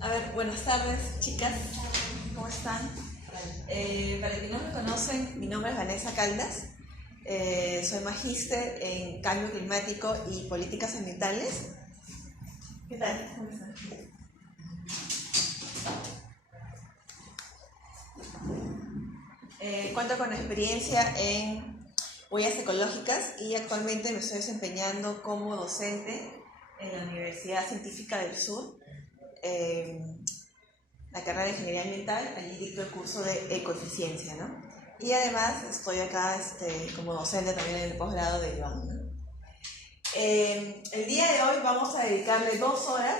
A ver, buenas tardes, chicas. ¿Cómo están? Para quienes no me conocen, mi nombre es Vanessa Caldas. Soy magíster en cambio climático y políticas ambientales. ¿Qué tal? ¿Cómo están? Cuento con experiencia en huellas ecológicas y actualmente me estoy desempeñando como docente en la Universidad Científica del Sur, la carrera de Ingeniería Ambiental. Allí dicto el curso de ecoeficiencia, ¿no? Y además estoy acá como docente también en el posgrado de IBAN, ¿no? El día de hoy vamos a dedicarle 2 horas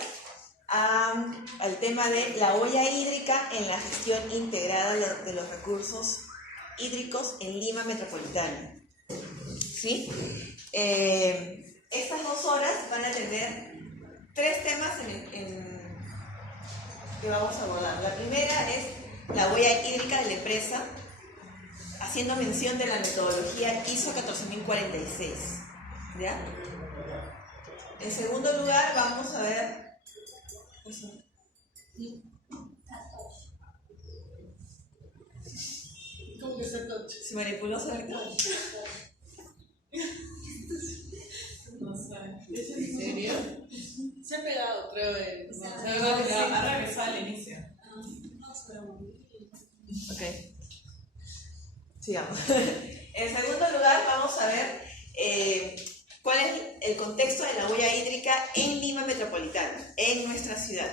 al tema de la huella hídrica en la gestión integrada de los recursos hídricos en Lima Metropolitana. ¿Sí? Estas 2 horas van a tener 3 temas que vamos a abordar. La primera es la huella hídrica de la empresa, haciendo mención de la metodología ISO 14046. ¿Ya? En segundo lugar, vamos a ver... ¿Cómo que Satoshi? ¿Se manipuló ahorita? No sé. ¿En serio? Se ha pegado, creo. Ha regresado al inicio. Ok. Sigamos. En segundo lugar, vamos a ver cuál es el contexto de la huella hídrica en Lima Metropolitana, en nuestra ciudad.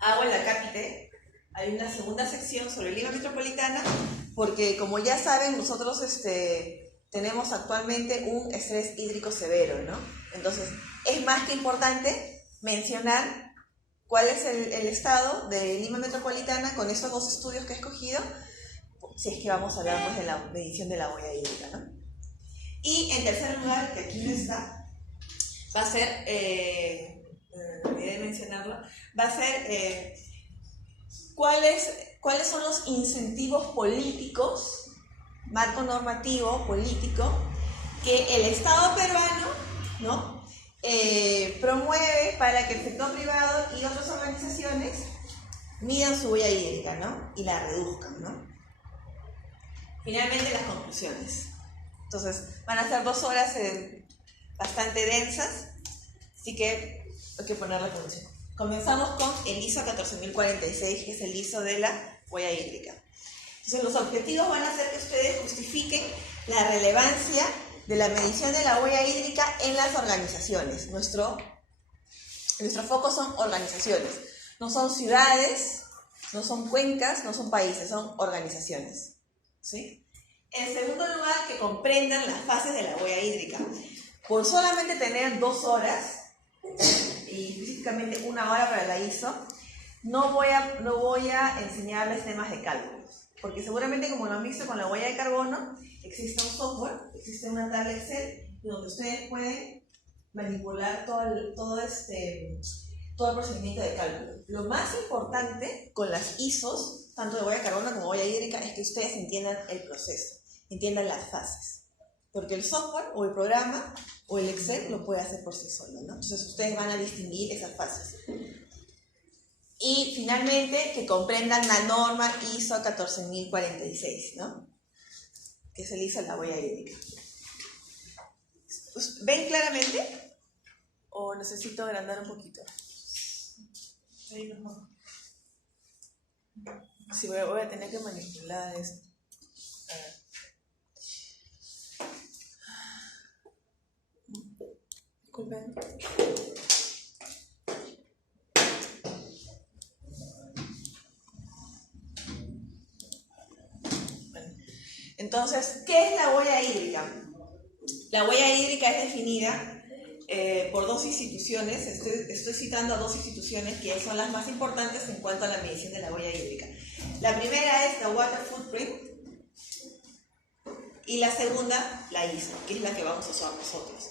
Hago el acápite. Hay una segunda sección sobre Lima Metropolitana, porque como ya saben, nosotros tenemos actualmente un estrés hídrico severo, ¿no? Entonces, es más que importante mencionar cuál es el estado de Lima Metropolitana con estos 2 estudios que he escogido, si es que vamos a hablar pues, de la medición de la huella hídrica, ¿no? Y en tercer lugar, que aquí no está, va a ser, olvidé de mencionarlo, va a ser cuáles son los incentivos políticos, marco normativo político, que el Estado peruano, ¿no? Promueve para que el sector privado y otras organizaciones midan su huella hídrica, ¿no? Y la reduzcan, ¿no? Finalmente, las conclusiones. Entonces, van a ser 2 horas bastante densas, así que hay que ponerle atención. Comenzamos con el ISO 14046, que es el ISO de la huella hídrica. Entonces, los objetivos van a ser que ustedes justifiquen la relevancia de la medición de la huella hídrica en las organizaciones. Nuestro foco son organizaciones. No son ciudades, no son cuencas, no son países, son organizaciones. ¿Sí? En segundo lugar, que comprendan las fases de la huella hídrica. Por solamente tener 2 horas, y específicamente 1 hora para la ISO, no voy a enseñarles temas de cálculos, porque seguramente, como lo han visto con la huella de carbono, existe un software, existe una tabla Excel donde ustedes pueden manipular todo el procedimiento de cálculo. Lo más importante con las ISOs, tanto de huella de carbono como huella hídrica, es que ustedes entiendan el proceso, entiendan las fases, porque el software o el programa o el Excel lo puede hacer por sí solo, ¿no? Entonces ustedes van a distinguir esas fases. Y finalmente, que comprendan la norma ISO 14046, ¿no? Que es el ISO de la huella hídrica. ¿Ven claramente? ¿O necesito agrandar un poquito? Ahí mejor. Sí, voy a tener que manipular esto. A ver. Disculpen. Entonces, ¿qué es la huella hídrica? La huella hídrica es definida por 2 instituciones. Estoy citando a 2 instituciones que son las más importantes en cuanto a la medición de la huella hídrica. La primera es la Water Footprint y la segunda, la ISO, que es la que vamos a usar nosotros.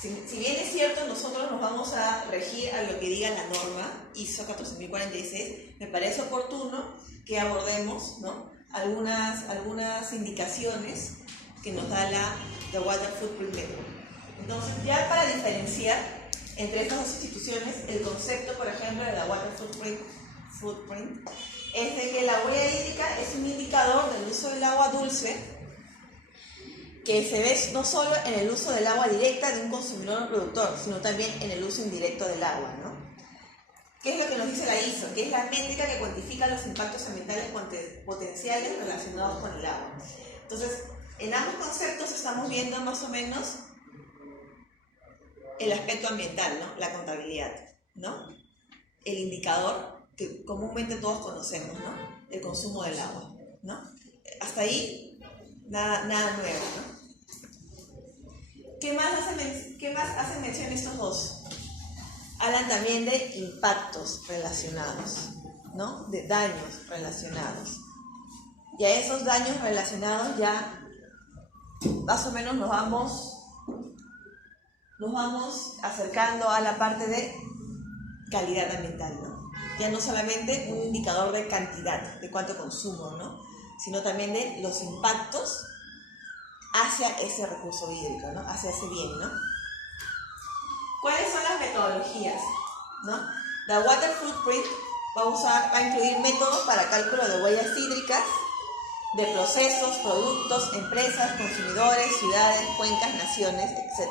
Si bien es cierto, nosotros nos vamos a regir a lo que diga la norma ISO 14046, me parece oportuno que abordemos, ¿no?, algunas indicaciones que nos da la Water Footprint Network. Entonces, ya para diferenciar entre estas dos instituciones, el concepto, por ejemplo, de la Water Footprint es de que la huella hídrica es un indicador del uso del agua dulce que se ve no solo en el uso del agua directa de un consumidor o productor, sino también en el uso indirecto del agua, ¿no? ¿Qué es lo que nos dice la ISO? Que es la métrica que cuantifica los impactos ambientales potenciales relacionados con el agua. Entonces, en ambos conceptos estamos viendo más o menos el aspecto ambiental, ¿no? La contabilidad, ¿no? El indicador que comúnmente todos conocemos, ¿no? El consumo del agua, ¿no? Hasta ahí, nada nuevo, ¿no? ¿Qué más hacen mención estos dos? Hablan también de impactos relacionados, ¿no? De daños relacionados. Y a esos daños relacionados ya más o menos nos vamos acercando a la parte de calidad ambiental, ¿no? Ya no solamente un indicador de cantidad, de cuánto consumo, ¿no? Sino también de los impactos hacia ese recurso hídrico, ¿no? Hacia ese bien, ¿no? ¿Cuáles son las metodologías? ¿No? La Water Footprint va a incluir métodos para cálculo de huellas hídricas, de procesos, productos, empresas, consumidores, ciudades, cuencas, naciones, etc.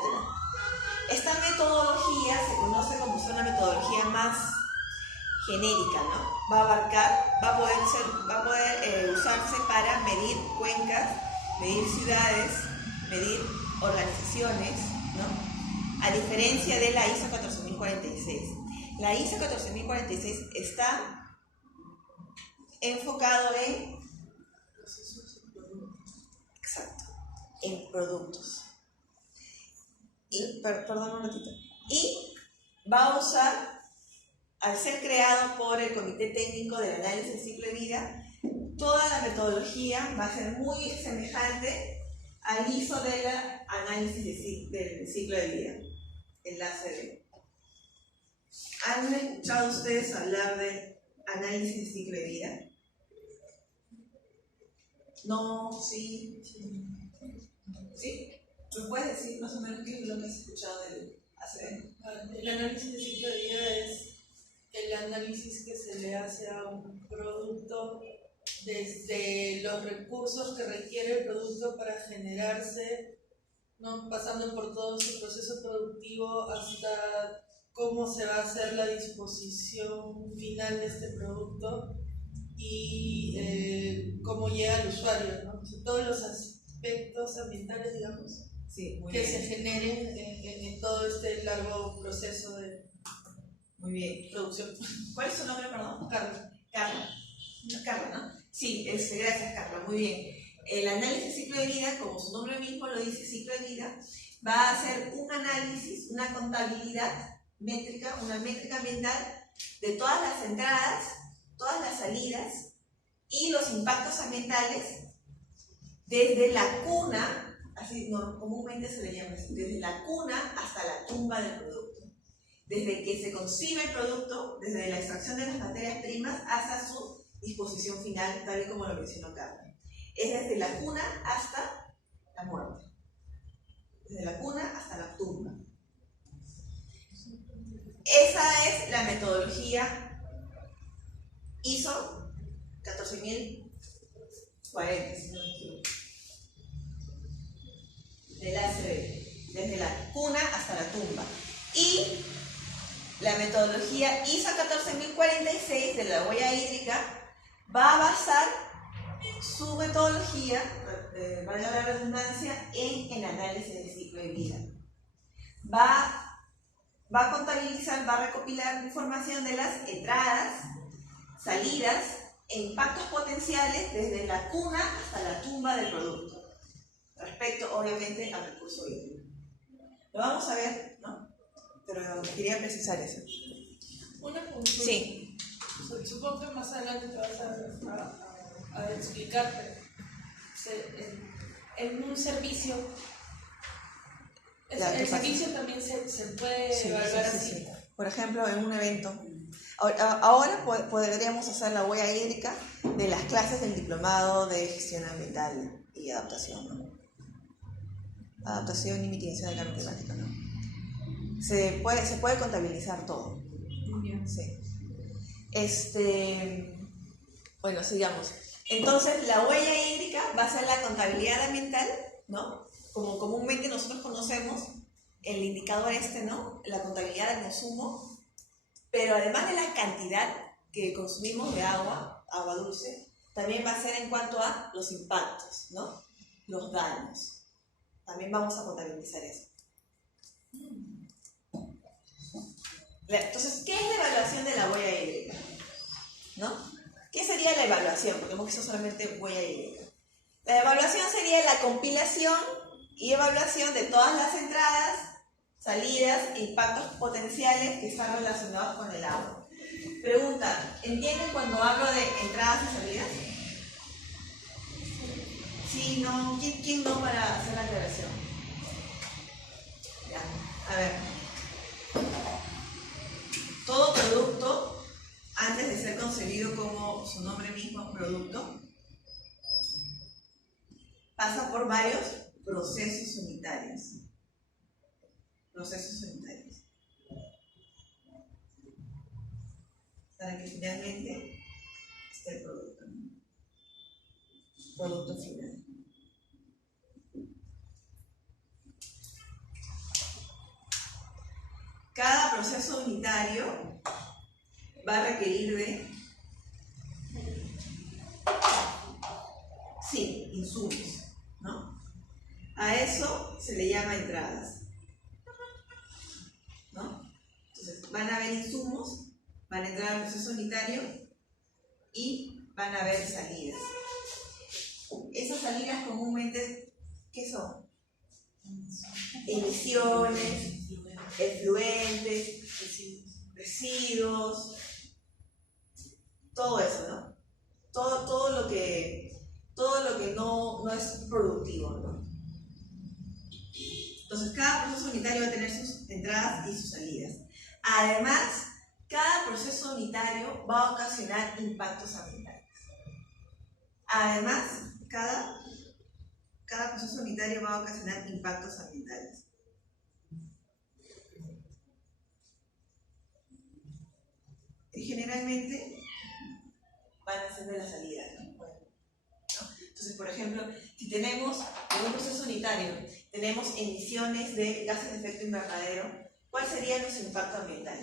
Esta metodología se conoce como una metodología más genérica, ¿no? Va a poder usarse para medir cuencas, medir ciudades, medir organizaciones, ¿no? A diferencia de la ISO 14046. La ISO 14046 está enfocado en productos. Y, perdón un ratito. Y va a usar, al ser creado por el Comité Técnico del Análisis del Ciclo de Vida, toda la metodología va a ser muy semejante al ISO del análisis del ciclo de vida, el ACV. ¿Han escuchado ustedes hablar de análisis de ciclo de vida? No, sí. ¿Sí? ¿Me puedes decir más o menos qué es lo que has escuchado del ACV? El análisis de ciclo de vida es el análisis que se le hace a un producto desde los recursos que requiere el producto para generarse, ¿no? Pasando por todo su proceso productivo hasta cómo se va a hacer la disposición final de este producto y cómo llega al usuario, ¿no? O sea, todos los aspectos ambientales, digamos, sí, que se generen en todo este largo proceso de muy bien. Producción. ¿Cuál es su nombre, perdón? Carla. Carla, ¿no? Sí, gracias, Carla, muy bien. El análisis de ciclo de vida, como su nombre mismo lo dice, ciclo de vida, va a hacer un análisis, una contabilidad métrica, una métrica ambiental de todas las entradas, todas las salidas y los impactos ambientales desde la cuna, así comúnmente se le llama así, desde la cuna hasta la tumba del producto. Desde que se concibe el producto, desde la extracción de las materias primas hasta su disposición final, tal y como lo mencionó Carmen. Es desde la cuna hasta la muerte. Desde la cuna hasta la tumba. Esa es la metodología ISO 14040, si no me equivoco, del ACV, desde la cuna hasta la tumba. Y la metodología ISO 14046 de la huella hídrica va a basar su metodología, valga la redundancia, en el análisis del ciclo de vida. Va a contabilizar, va a recopilar información de las entradas, salidas e impactos potenciales desde la cuna hasta la tumba del producto, respecto obviamente al recurso hídrico. Lo vamos a ver, ¿no? Pero quería precisar eso. Una consulta. Sí. Supongo que más adelante te vas a explicar, pero en un servicio, el servicio también se puede evaluar así. Sí. Por ejemplo, en un evento. Ahora podríamos hacer la huella hídrica de las clases del diplomado de gestión ambiental y adaptación, ¿no? Adaptación y mitigación del cambio climático, ¿no? Se puede contabilizar todo. Bien. Sí. Bueno, sigamos. Entonces, la huella hídrica va a ser la contabilidad ambiental, ¿no? Como comúnmente nosotros conocemos el indicador ¿no? La contabilidad del consumo, pero además de la cantidad que consumimos de agua dulce, también va a ser en cuanto a los impactos, ¿no? Los daños. También vamos a contabilizar eso. Entonces, ¿qué es la evaluación de la huella hídrica? ¿No? ¿Qué sería la evaluación? Porque hemos visto solamente huella hídrica. La evaluación sería la compilación y evaluación de todas las entradas, salidas e impactos potenciales que están relacionados con el agua. Pregunta, ¿entienden cuando hablo de entradas y salidas? Sí, no. ¿Quién no para hacer la aclaración? Ya, a ver. Todo producto, antes de ser concebido como su nombre mismo, producto, pasa por varios procesos unitarios. Para que finalmente esté el producto, ¿no? Producto final. Cada proceso unitario va a requerir de insumos, ¿no? A eso se le llama entradas, ¿no? Entonces, van a haber insumos, van a entrar al proceso unitario y van a haber salidas. Esas salidas comúnmente, ¿qué son? Emisiones, efluentes, residuos, todo eso, ¿no? Todo lo que no es productivo, ¿no? Entonces, cada proceso unitario va a tener sus entradas y sus salidas. Además, cada proceso unitario va a ocasionar impactos ambientales. Además, cada proceso unitario va a ocasionar impactos ambientales. Y generalmente van a ser de la salida, ¿no? Entonces, por ejemplo, si tenemos en un proceso unitario, tenemos emisiones de gases de efecto invernadero, ¿cuál sería nuestro impacto ambiental?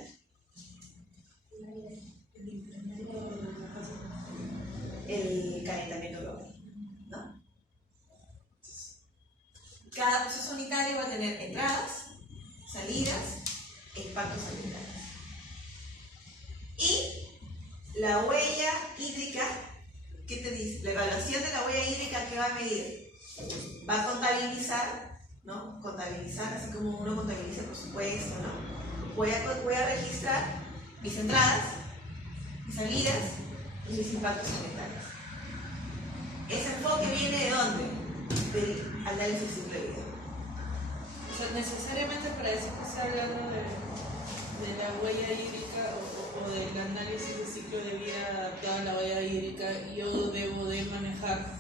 El calentamiento global, ¿no? Cada proceso unitario va a tener entradas, salidas e impactos ambientales. Y la huella hídrica, ¿qué te dice? La evaluación de la huella hídrica, ¿qué va a medir? Va a contabilizar, ¿no? Contabilizar, así como uno contabiliza por supuesto, ¿no? Voy a registrar mis entradas, mis salidas y mis impactos ambientales. Ese enfoque viene de dónde? Del análisis de ciclo de vida. O sea, necesariamente para eso que se hablando de la huella hídrica o del análisis de ciclo de vida adaptado a la huella hídrica, yo debo de manejar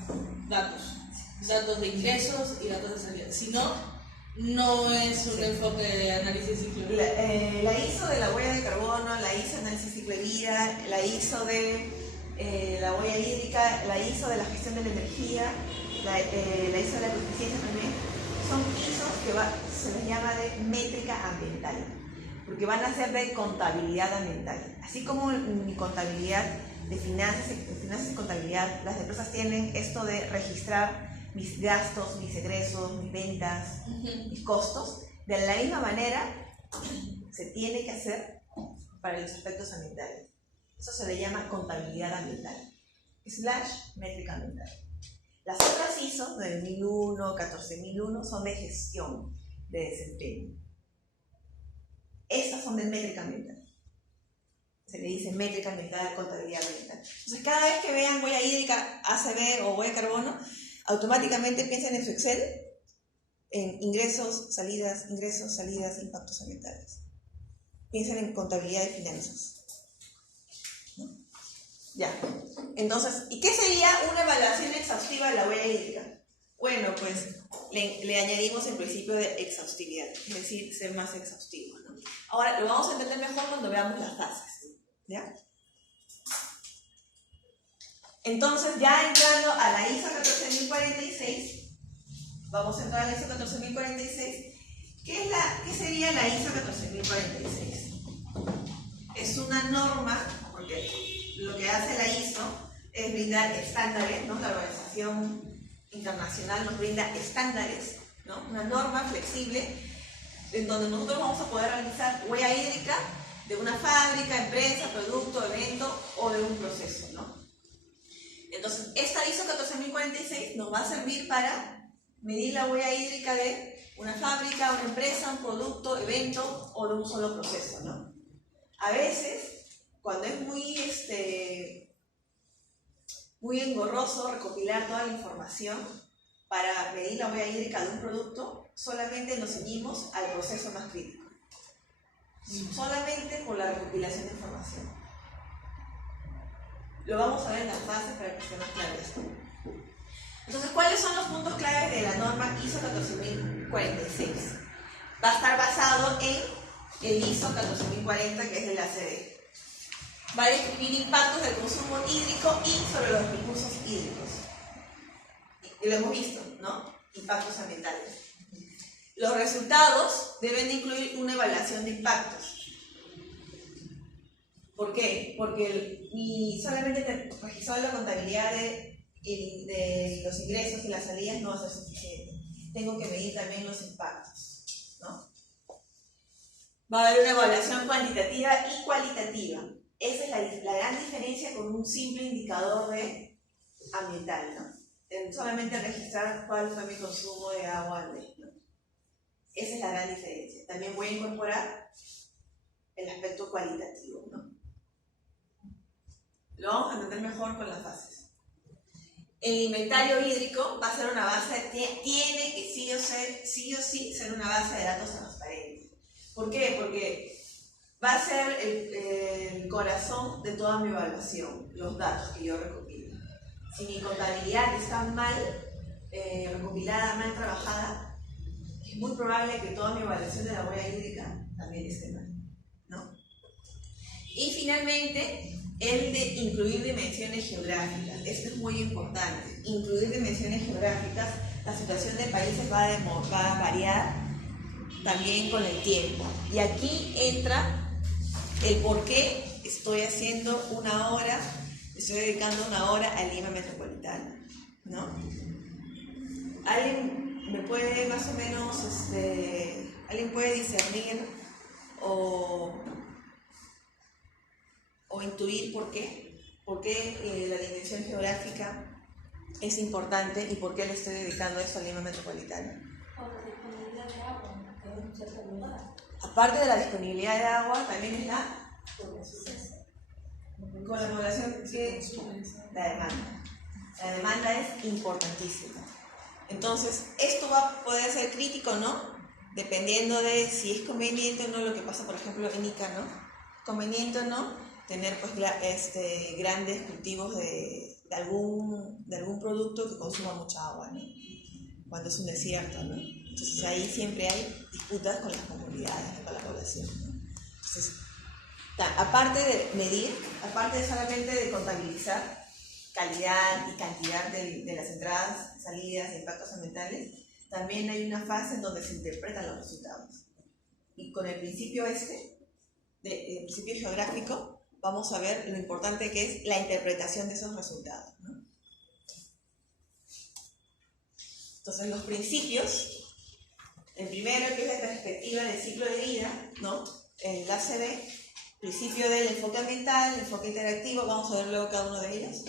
datos de ingresos y datos de salida. Si no, no es un enfoque de análisis de ciclo de vida. La ISO de la huella de carbono, la ISO de análisis de ciclo de vida, la ISO de la huella hídrica, la ISO de la gestión de la energía, la ISO de la eficiencia también, son ISOs que se les llama de métrica ambiental, porque van a ser de contabilidad ambiental. Así como en mi contabilidad de finanzas y contabilidad, las empresas tienen esto de registrar mis gastos, mis egresos, mis ventas, mis costos. De la misma manera, se tiene que hacer para los aspectos ambientales. Eso se le llama contabilidad ambiental, / métrica ambiental. Las otras ISO, 9001, 14001, son de gestión, de desempeño. Estas son de métrica ambiental. Se le dice métrica ambiental, contabilidad ambiental. Entonces, cada vez que vean huella hídrica, ACV o huella de carbono, automáticamente piensen en su Excel, en ingresos, salidas, impactos ambientales. Piensen en contabilidad de finanzas, ¿no? Ya. Entonces, ¿y qué sería una evaluación exhaustiva de la huella hídrica? Bueno, pues le añadimos el principio de exhaustividad, es decir, ser más exhaustivo, ¿no? Ahora, lo vamos a entender mejor cuando veamos las fases, ¿ya? Entonces, ya entrando a la ISO 14046, vamos a entrar a la ISO 14046. ¿Qué sería la ISO 14046? Es una norma, porque lo que hace la ISO es brindar estándares, ¿no? La organización internacional nos brinda estándares, ¿no? Una norma flexible en donde nosotros vamos a poder realizar huella hídrica de una fábrica, empresa, producto, evento o de un proceso, ¿no? Entonces, esta ISO 14046 nos va a servir para medir la huella hídrica de una fábrica, una empresa, un producto, evento o de un solo proceso, ¿no? A veces, cuando es muy engorroso recopilar toda la información para medir la huella hídrica de un producto, solamente nos ceñimos al proceso más crítico. Solamente por la recopilación de información. Lo vamos a ver en las fases para que esté más claro esto. Entonces, ¿cuáles son los puntos claves de la norma ISO 14046? Va a estar basado en el ISO 14040, que es de la ACD. Va a describir impactos del consumo hídrico y sobre los recursos hídricos. Y lo hemos visto, ¿no? Impactos ambientales. Los resultados deben incluir una evaluación de impactos. ¿Por qué? Porque solamente registrar la contabilidad de los ingresos y las salidas no va a ser suficiente. Tengo que medir también los impactos, ¿no? Va a haber una evaluación cuantitativa y cualitativa. Esa es la gran diferencia con un simple indicador ambiental, ¿no? Solamente registrar cuál fue mi consumo de agua al mes, ¿no? Esa es la gran diferencia. También voy a incorporar el aspecto cualitativo, ¿no? Lo vamos a entender mejor con las fases. El inventario hídrico va a ser una base, tiene que sí o sí ser una base de datos transparente. ¿Por qué? Porque va a ser el corazón de toda mi evaluación, los datos que yo recopilo. Si mi contabilidad está mal recopilada, mal trabajada, es muy probable que toda mi evaluación de la huella hídrica también esté mal, ¿no? Y finalmente, el de incluir dimensiones geográficas. Esto es muy importante. Incluir dimensiones geográficas, la situación de países va a variar también con el tiempo. Y aquí entra el por qué estoy dedicando una hora a Lima Metropolitana, ¿no? ¿Alguien me puede más o menos, alguien puede discernir o intuir por qué? ¿Por qué la dimensión geográfica es importante y por qué le estoy dedicando eso a Lima Metropolitana? Por la disponibilidad de agua, que es un cierto lugar. Aparte de la disponibilidad de agua, también es con la población que la demanda. La demanda es importantísima. Entonces, esto va a poder ser crítico, ¿no? Dependiendo de si es conveniente o no, lo que pasa, por ejemplo, en Ica, ¿no? Conveniente o no tener pues grandes cultivos de algún producto que consuma mucha agua, ¿no? Cuando es un desierto, ¿no? Entonces ahí siempre hay disputas con las comunidades, con la población, ¿no? Entonces, aparte de medir, aparte de solamente de contabilizar calidad y cantidad de las entradas, salidas e impactos ambientales, también hay una fase en donde se interpretan los resultados. Y con el principio el principio geográfico, vamos a ver lo importante que es la interpretación de esos resultados, ¿no? Entonces, los principios, el primero, que es la perspectiva del ciclo de vida, ¿no? El ACD, principio del enfoque ambiental, el enfoque interactivo, vamos a ver luego cada uno de ellos.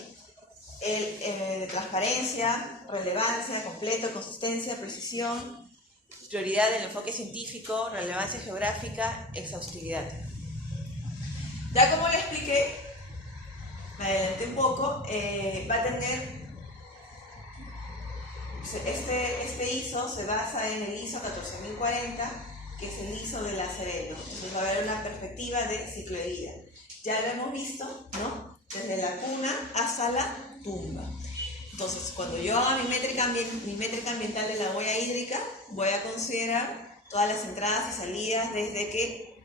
El transparencia, relevancia, completo, consistencia, precisión, prioridad del enfoque científico, relevancia geográfica, exhaustividad. Ya como le expliqué, me adelanté un poco, va a tener, este ISO se basa en el ISO 14040, que es el ISO de la ACD, ¿no? Entonces va a haber una perspectiva de ciclo de vida. Ya lo hemos visto, ¿no? Desde la cuna hasta la tumba. Entonces, cuando yo haga mi métrica ambiental de la huella hídrica, voy a considerar todas las entradas y salidas desde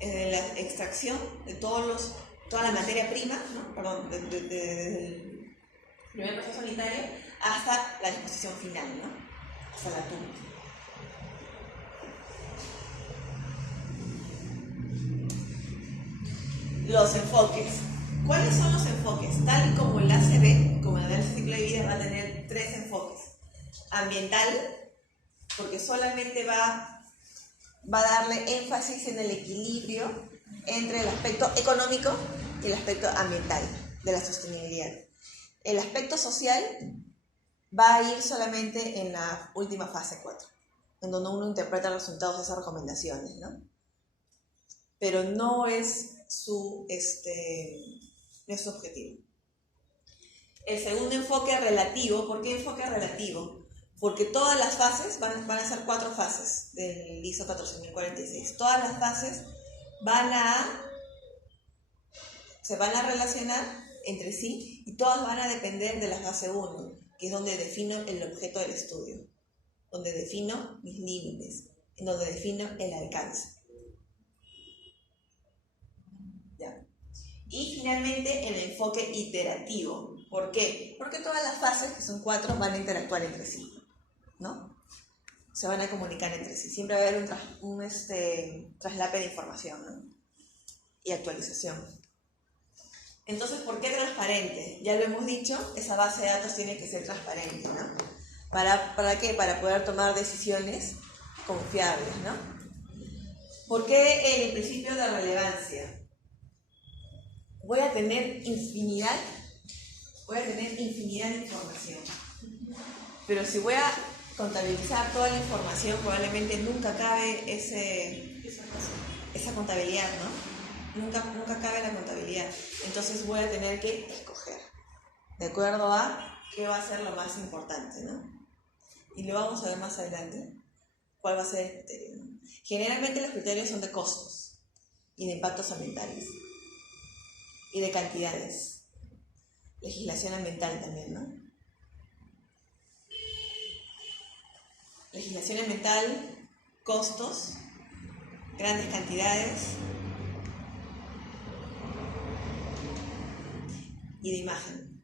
la extracción de toda la materia prima, ¿no? Perdón, desde el primer proceso sanitario hasta la disposición final, ¿no? Hasta la tumba. Los enfoques. ¿Cuáles son los enfoques? Tal y como el ACV, como el análisis de ciclo de vida, va a tener 3 enfoques. Ambiental, porque solamente va a darle énfasis en el equilibrio entre el aspecto económico y el aspecto ambiental de la sostenibilidad. El aspecto social va a ir solamente en la última fase 4, en donde uno interpreta los resultados de esas recomendaciones, ¿no? Pero no es nuestro objetivo. El segundo enfoque relativo. ¿Por qué enfoque relativo? Porque todas las fases van a ser 4 fases del ISO 14046. Todas las fases se van a relacionar entre sí y todas van a depender de la fase 1, que es donde defino el objeto del estudio, donde defino mis límites, en donde defino el alcance. ¿Ya? Y finalmente el enfoque iterativo. ¿Por qué? Porque todas las fases, que son 4, van a interactuar entre sí, ¿no? Se van a comunicar entre sí. Siempre va a haber un traslape de información, ¿no? Y actualización. Entonces, ¿por qué transparente? Ya lo hemos dicho, esa base de datos tiene que ser transparente, ¿no? ¿Para qué? Para poder tomar decisiones confiables, ¿no? ¿Por qué el principio de relevancia? Voy a tener infinidad de información. Pero si voy a contabilizar toda la información, probablemente nunca cabe esa contabilidad, ¿no? Nunca cabe la contabilidad. Entonces voy a tener que escoger, de acuerdo a qué va a ser lo más importante, ¿no? Y lo vamos a ver más adelante, cuál va a ser el criterio, ¿no? Generalmente los criterios son de costos y de impactos ambientales y de cantidades. Legislación ambiental también, ¿no? Legislación ambiental, costos, grandes cantidades y de imagen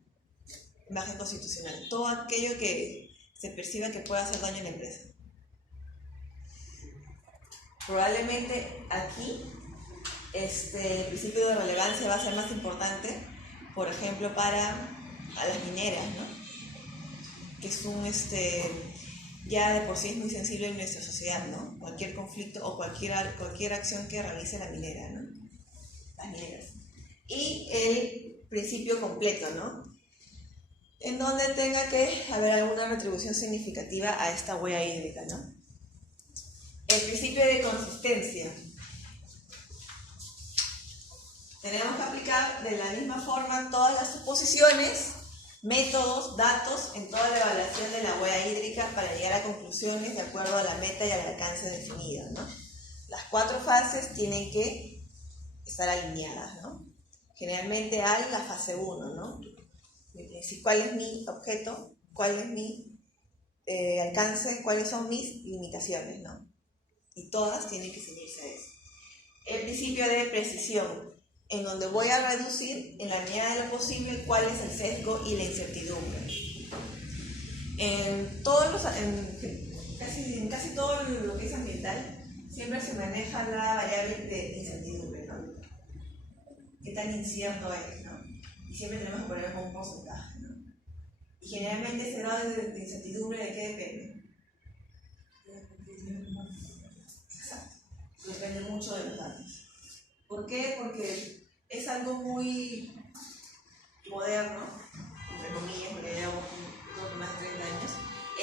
constitucional. Todo aquello que se perciba que pueda hacer daño a la empresa. Probablemente aquí el principio de relevancia va a ser más importante, por ejemplo, para las mineras, ¿no? Que es ya de por sí es muy sensible en nuestra sociedad, ¿no? Cualquier conflicto o cualquier acción que realice la minera, ¿no? Las mineras. Y el principio completo, ¿no? En donde tenga que haber alguna retribución significativa a esta huella hídrica, ¿no? El principio de consistencia. Tenemos que aplicar de la misma forma todas las suposiciones, métodos, datos en toda la evaluación de la huella hídrica para llegar a conclusiones de acuerdo a la meta y al alcance definido, ¿no? Las 4 fases tienen que estar alineadas, ¿no? Generalmente hay la fase 1, ¿no? ¿Cuál es mi objeto? ¿Cuál es mi alcance? ¿Cuáles son mis limitaciones, ¿no? Y todas tienen que ceñirse a eso. El principio de precisión, en donde voy a reducir en la medida de lo posible cuál es el sesgo y la incertidumbre. En casi todo lo que es ambiental, siempre se maneja la variable de incertidumbre, ¿no? ¿Qué tan incierto es, ¿no? Y siempre tenemos que poner como un porcentaje, ¿no? Y generalmente ese grado de incertidumbre, ¿de qué depende? Exacto. Depende mucho de los datos. ¿Por qué? Porque es algo muy moderno, entre comillas, porque llevamos un poco más de 30 años,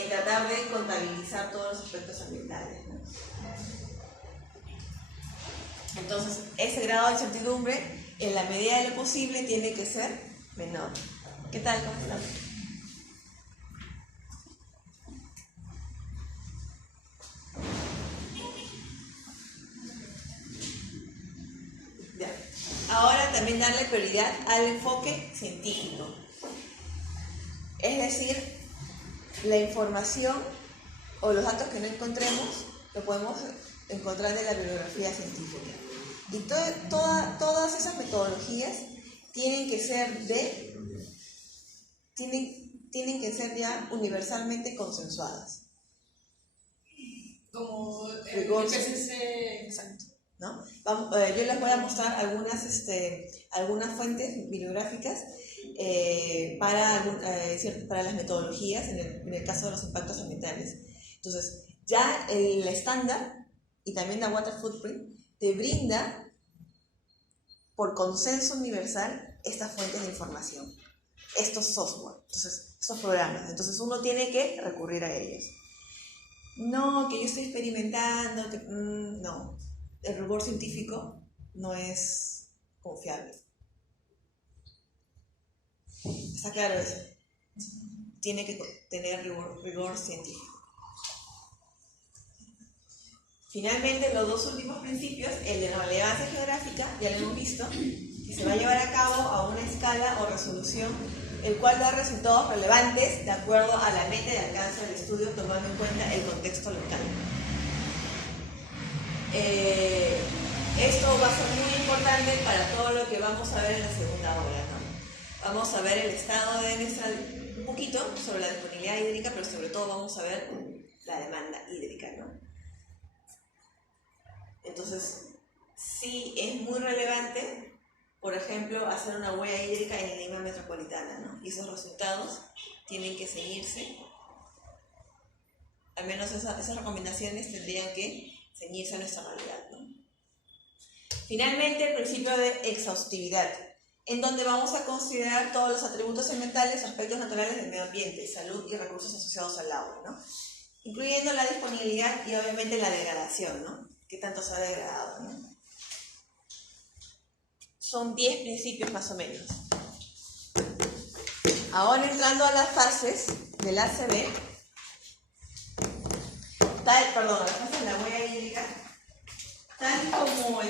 en tratar de contabilizar todos los aspectos ambientales, ¿no? Entonces, ese grado de incertidumbre, en la medida de lo posible, tiene que ser menor. ¿Qué tal? ¿Cómo están? Ya. Ahora también darle prioridad al enfoque científico. Es decir, la información o los datos que no encontremos lo podemos encontrar de la bibliografía científica. Y todas esas metodologías tienen que ser ya universalmente consensuadas. Como el Rigor. PCC. Exacto. ¿No? Yo les voy a mostrar algunas fuentes bibliográficas para las metodologías en el caso de los impactos ambientales. Entonces, ya el estándar y también la Water Footprint te brinda por consenso universal estas fuentes de información, estos software, entonces, estos programas. Entonces uno tiene que recurrir a ellos. No, que yo estoy experimentando, no. El rigor científico no es confiable. ¿Está claro eso? Tiene que tener rigor científico. Finalmente, los dos últimos principios, el de la relevancia geográfica, ya lo hemos visto, que se va a llevar a cabo a una escala o resolución, el cual da resultados relevantes de acuerdo a la meta de alcance del estudio, tomando en cuenta el contexto local. Esto va a ser muy importante para todo lo que vamos a ver en la segunda hora, ¿no? Vamos a ver el estado de nuestra, un poquito sobre la disponibilidad hídrica, pero sobre todo vamos a ver la demanda hídrica, ¿no? Entonces, sí es muy relevante, por ejemplo, hacer una huella hídrica en Lima metropolitana, ¿no? Y esos resultados tienen que seguirse, al menos esas recomendaciones tendrían que ceñirse a nuestra realidad, ¿no? Finalmente, el principio de exhaustividad, en donde vamos a considerar todos los atributos ambientales o aspectos naturales del medio ambiente, salud y recursos asociados al agua, ¿no? Incluyendo la disponibilidad y obviamente la degradación, ¿no? ¿Qué tanto se ha degradado, ¿no? Son 10 principios más o menos. Ahora entrando a las fases del ACB, a las fases de la huella hídrica, tal y como el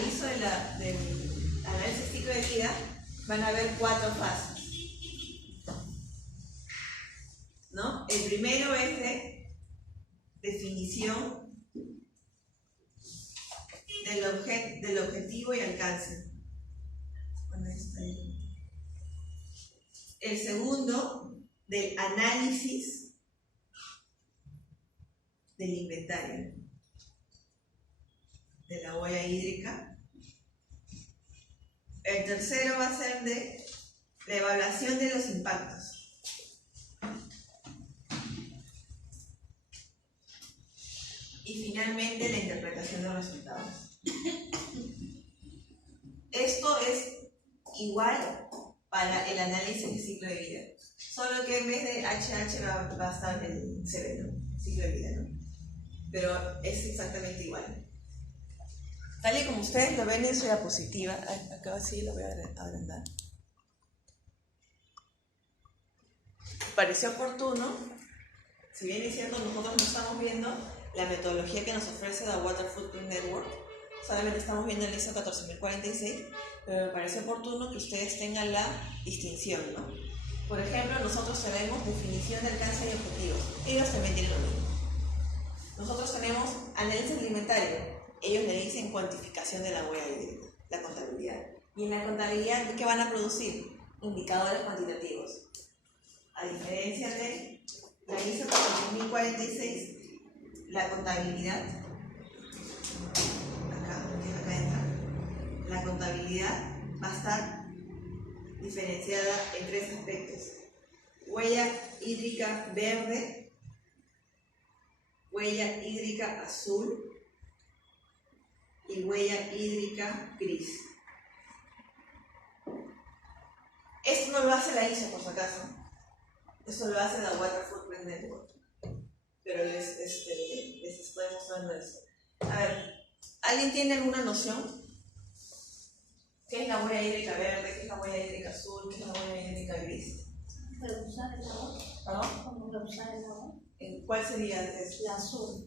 inicio del análisis ciclo de vida, van a haber 4 fases, ¿no? El primero es de definición del objetivo y alcance. El segundo, del análisis del inventario de la huella hídrica. El tercero va a ser de la evaluación de los impactos. Y finalmente la interpretación de los resultados. Esto es igual para el análisis de ciclo de vida, solo que en vez de HH va a estar el CV, ¿no? Ciclo de vida, ¿no? Pero es exactamente igual. Tal y como ustedes lo ven en su diapositiva, acá sí lo voy a agrandar. Pareció oportuno, si bien es cierto, nosotros no estamos viendo la metodología que nos ofrece la Water Footprint Network, solamente estamos viendo el ISO 14046, pero me parece oportuno que ustedes tengan la distinción, ¿no? Por ejemplo, nosotros tenemos definición de alcance y objetivos, ellos también tienen lo mismo. Nosotros tenemos análisis alimentario, ellos le dicen cuantificación de la huella hídrica, la contabilidad. Y en la contabilidad, ¿qué van a producir? Indicadores cuantitativos. A diferencia de la ISO 14046, la contabilidad, acá entra, la contabilidad va a estar diferenciada en 3 aspectos: huella hídrica verde, huella hídrica azul y huella hídrica gris. Esto no lo hace la ISO, por si acaso. Esto lo hace la Water Footprint Network. Pero les estoy mostrando esto. A ver, ¿alguien tiene alguna noción? ¿Qué es la huella hídrica verde? ¿Qué es la huella hídrica azul? ¿Qué es la huella hídrica gris? Reusar el agua. ¿Perdón? ¿Cómo reusar el agua? ¿Cuál sería antes? La azul.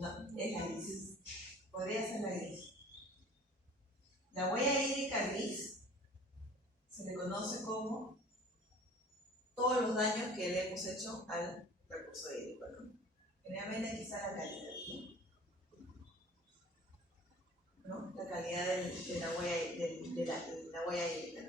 No, es la gris. Podría ser la gris. La huella hídrica gris se le conoce como todos los daños que le hemos hecho al recurso hídrico, ¿no? Generalmente aquí está la calidad, ¿no? La calidad de la huella hídrica.